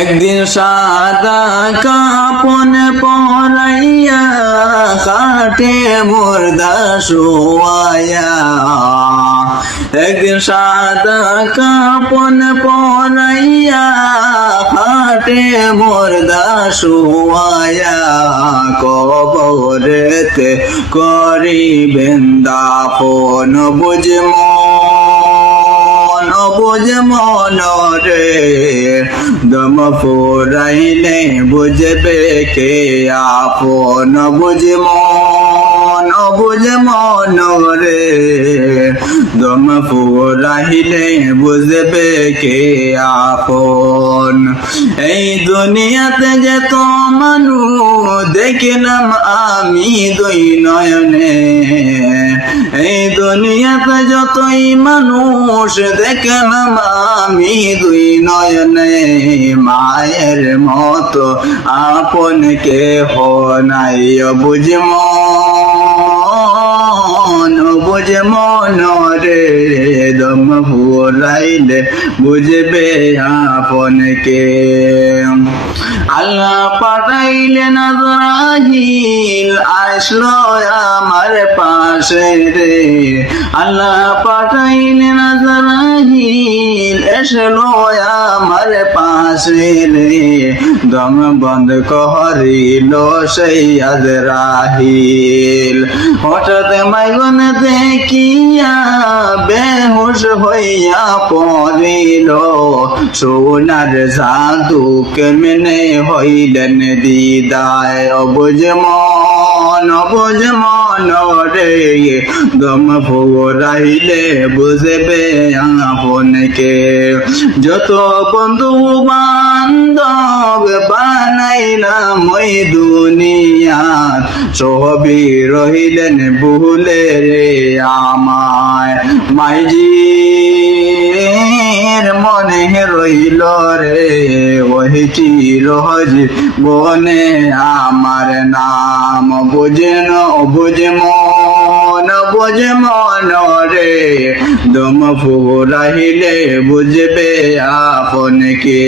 একদিন সাদা কাপন পরাইয়া খাটে মুর্দা শোয়ায়া, একদিন সাদা কাপন পরাইয়া খাটে মুর্দা শোয়ায়া, কবরেতে করিবেন দাফন বুঝমন রে, দম ফুরাইলে বুঝবে কে আপন বুঝমন রে, দম ফুরাইলে বুঝবে কে আপন। এই দুনিয়াতে যত মানুষ দেখলাম আমি দুই নয়নে, এই দুনিয়াতে যতই মানুষ দেখলাম আমি দুই নয়নে, মায়ের মতো আপন কেহ নাই বুঝমন রে, দম ফুরাইলে বুঝবে আপন কে। আল্লাহ পাঠাইলেন আজরাইল আসলো আমার পাশে রে, আল্লাহ পাঠাইলেন আজরাইল আসলো আমার পাশে রে, দম বন্ধ করিল সেই আজরাইল। হঠাৎ মাইগন দেখিয়া বেহুশ হইয়া পড়িল, সোনার জাদু কেমনে হইলেন দিদায় বুঝমন রে, দম ফুরাইলে বুঝবে আপন কে। যত বন্ধু বান্ধব বানাইলাম ওই দুনিয়াত, সবই রহিলেন ভুলে রে আমায়, মাইজির মনে রইল রে ওই চিরজীবনে আমার নাম বুঝমন রে, দম ফুরাইলে বুঝবে আপন কে।